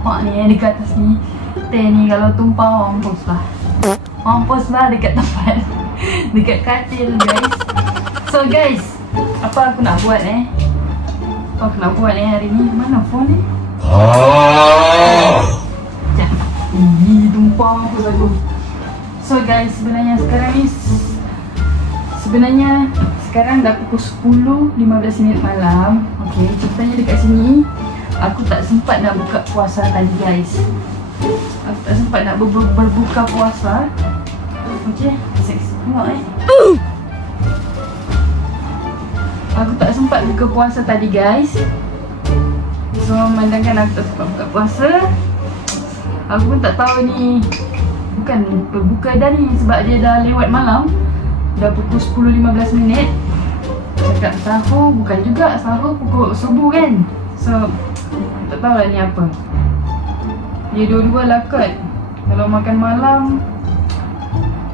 nampak ni dekat atas ni. Teh ni kalau tumpah mampus lah. Mampus lah dekat tempat dekat katil guys. So guys, apa aku nak buat Apa aku nak buat hari ni? Mana phone ni? Sekejap. Tumpah mampus aku. So guys, sekarang dah pukul 10.15 minit malam. Okay, ceritanya dekat sini aku tak sempat nak buka puasa tadi guys. Aku tak sempat nak berbuka puasa. Okay, tengok aku tak sempat buka puasa tadi guys. So memandangkan aku tak sempat buka puasa, aku pun tak tahu ni bukan berbuka dah ni, sebab dia dah lewat malam. Dah pukul 10.15 minit. Cakap sahur, bukan juga sahur pukul subuh kan. So tak tahulah ni apa. Dia dua-dua lah kot. Kalau makan malam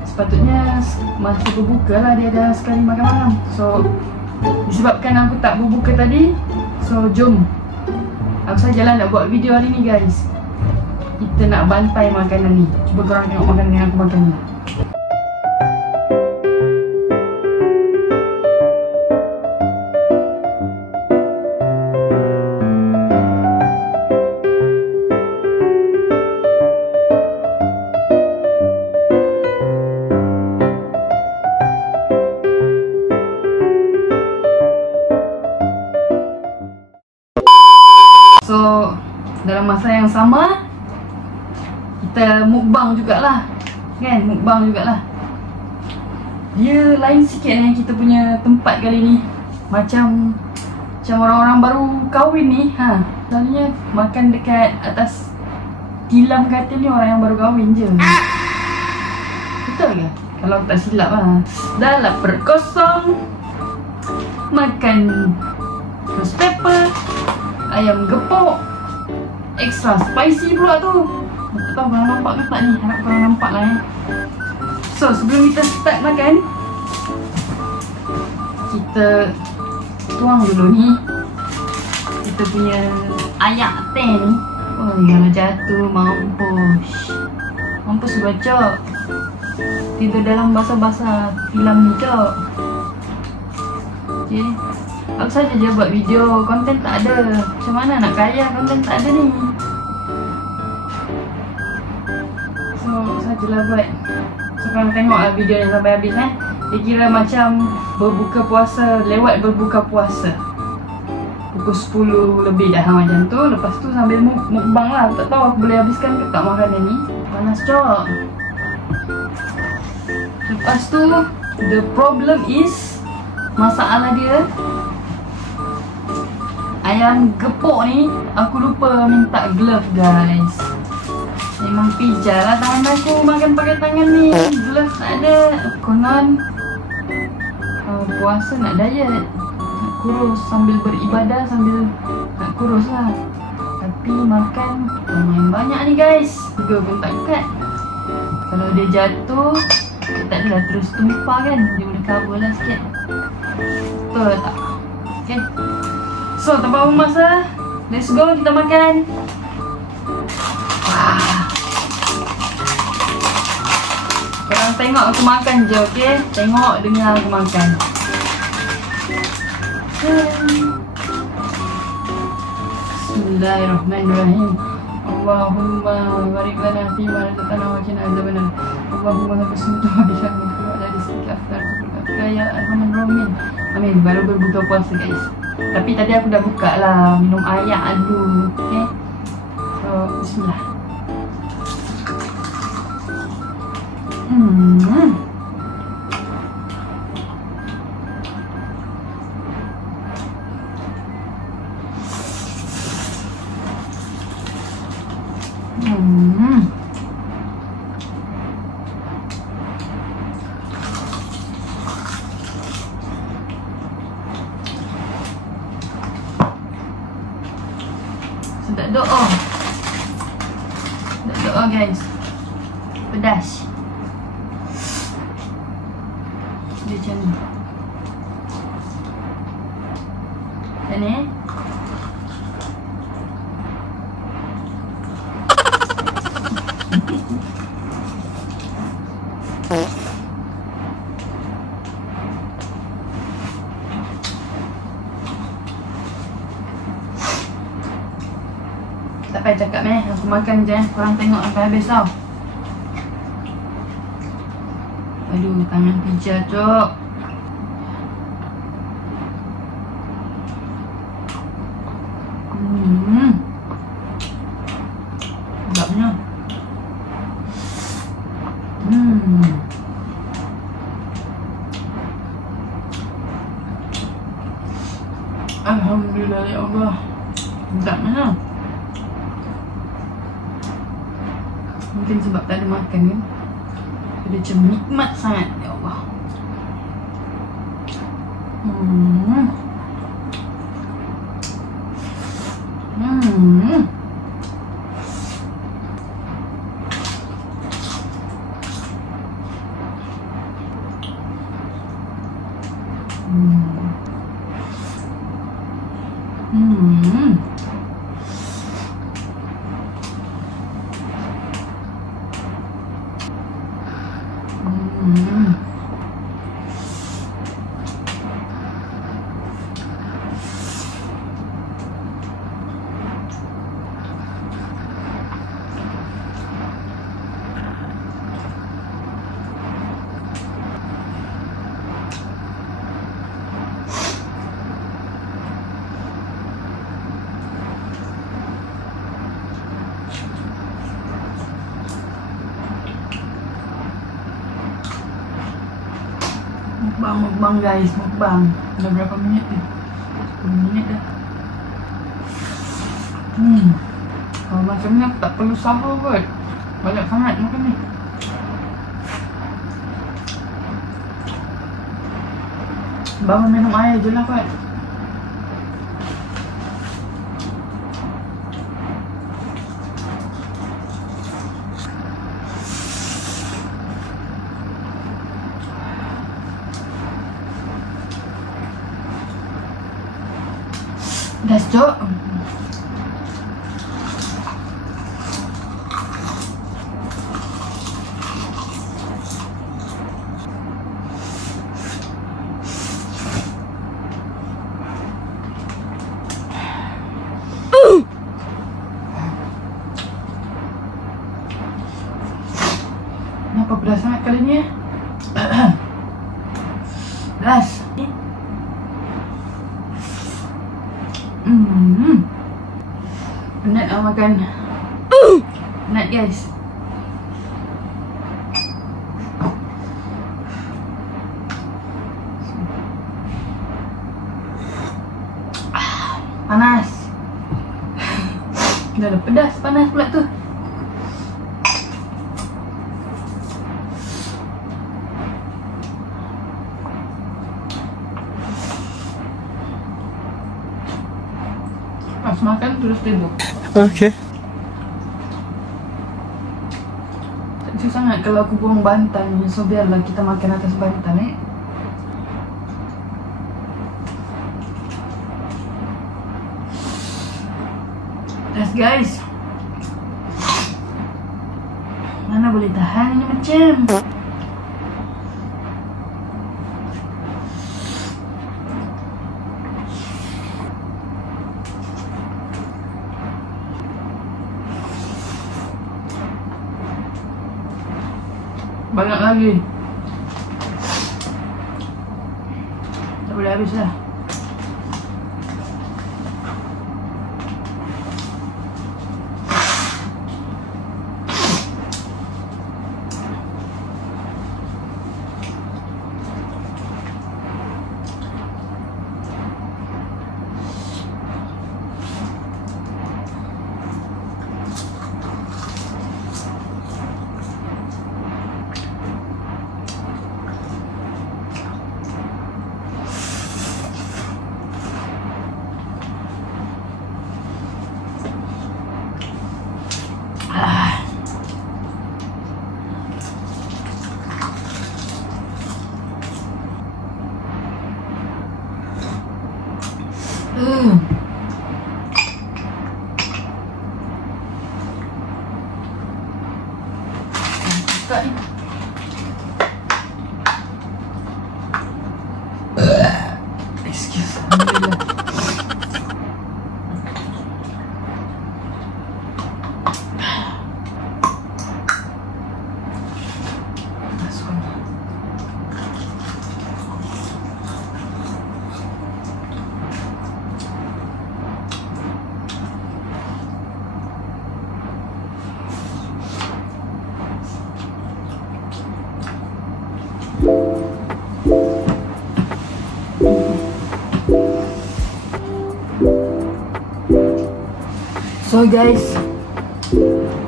sepatutnya masa berbuka lah, dia dah sekali makan malam. So disebabkan aku tak berbuka tadi, so jom aku sajalah nak buat video hari ni guys. Kita nak bantai makanan ni. Cuba korang tengok makanan yang aku makan ni. So dalam masa yang sama kita mukbang jugalah kan, mukbang jugalah. Dia lain sikit dengan kita punya tempat kali ni. Macam orang-orang baru kahwin ni selalunya makan dekat atas tilam katil ni orang yang baru kahwin je. Betul ke? Kalau tak silap lah. Dah lah perut kosong, makan roast pepper, ayam gepuk extra spicy pula tu. Tak tahu korang nampak ke tak ni? Harap korang nampak lah So sebelum kita start makan, kita tuang dulu ni kita punya ayak teh ni. Oh kalau jatuh mampus. Mampus bocok. Tidur dalam basah-basah tilam ni cok. Okay, aku saja je buat video, konten tak ada. Macam mana nak kaya konten tak ada ni? So sajalah buat. So korang tengoklah video ni sampai habis Dia kira macam berbuka puasa, lewat berbuka puasa. Pukul 10 lebih dah macam tu. Lepas tu sambil mukbang lah. Tak tahu aku boleh habiskan ke tak makanan ni. Panas cok. Lepas tu the problem is, masalah dia ayam gepuk ni aku lupa minta glove guys. Memang pijal lah tangan aku makan pakai tangan ni. Glove tak ada. Konon puasa nak diet, nak kurus, sambil beribadah sambil nak kurus lah. Tapi makan lumayan banyak ni guys. Juga pun tak kat. Kalau dia jatuh, tak adalah terus tumpah kan. Dia boleh cover lah sikit. Betul tak? Okay. So tanpa buang masa, let's go kita makan. Korang tengok aku makan je, okay? Tengok, dengar aku makan. Bismillahirrahmanirrahim. Allahumma barik lana fima razaqtana wa qina adzabannar. Allahumma laka sumtu wa bihamdika wa ala rizqika aftar ya arhamar rahimin. Amin. Baru berbuka puasa guys. Tapi tadi aku dah buka lah, minum air dulu. Okay. So bismillah. Sedap doa. Sedap doa guys. Pedas. Dia macam ni. Dan ni Tak payah cakap aku makan je. Korang tengok sampai habis tau. Aduh, tangan pijat cok. Sedapnya. Alhamdulillah ya Allah. Sedapnya. Mungkin sebab tak ada makan kan. Dia macam nikmat sangat. Ya Allah. Mukbang guys, mukbang. Dah berapa minit ni? 10 minit dah. Kalau macam ni aku tak perlu sahur kot. Banyak sangat makan ni. Bangun minum air je lah kot. Dah cok. Kenapa pedas sangat kali ni? Pedas. Penat lah makan. Penat guys. Panas. Dah ada pedas, panas pula tu. Pas makan terus tidur. Okay. Tak sangat kalau aku buang bantal ni. So biarlah kita makan atas bantal Yes guys. Mana boleh tahan ini macam. Banyak lagi. Tak boleh habis lah. Buka ni. So guys,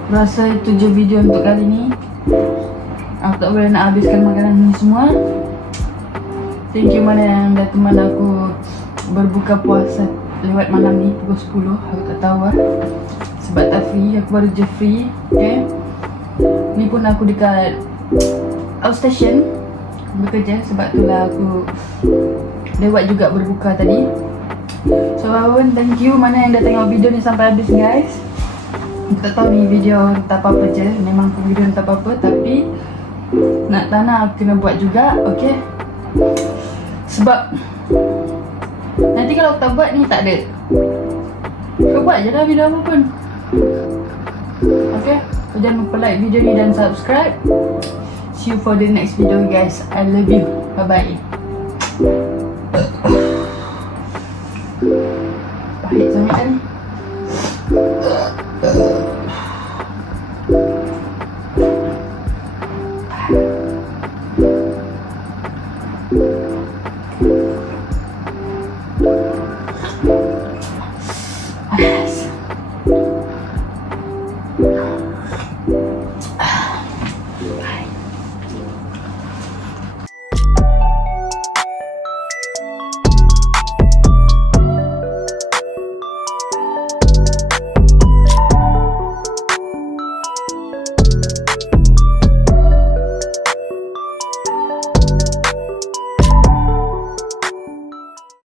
rasa itu je video untuk kali ni. Aku tak boleh nak habiskan makanan ni semua. Thank you mana yang dah teman aku berbuka puasa lewat malam ni pukul 10. Aku tak tahu lah, sebab tak free, aku baru je free. Okay, ni pun aku dekat outstation bekerja, sebab itulah aku lewat juga berbuka tadi. So thank you mana yang dah tengok video ni sampai habis guys. Aku tak tahu ni video tak apa-apa je, memang video tak apa-apa, tapi nak tak nak aku kena buat juga. Okay, sebab nanti kalau tak buat ni tak ada. Kau buat je lah video apa pun. Okay, so jangan lupa like video ni dan subscribe. See you for the next video guys. I love you. Bye bye. Pahit sangat kan.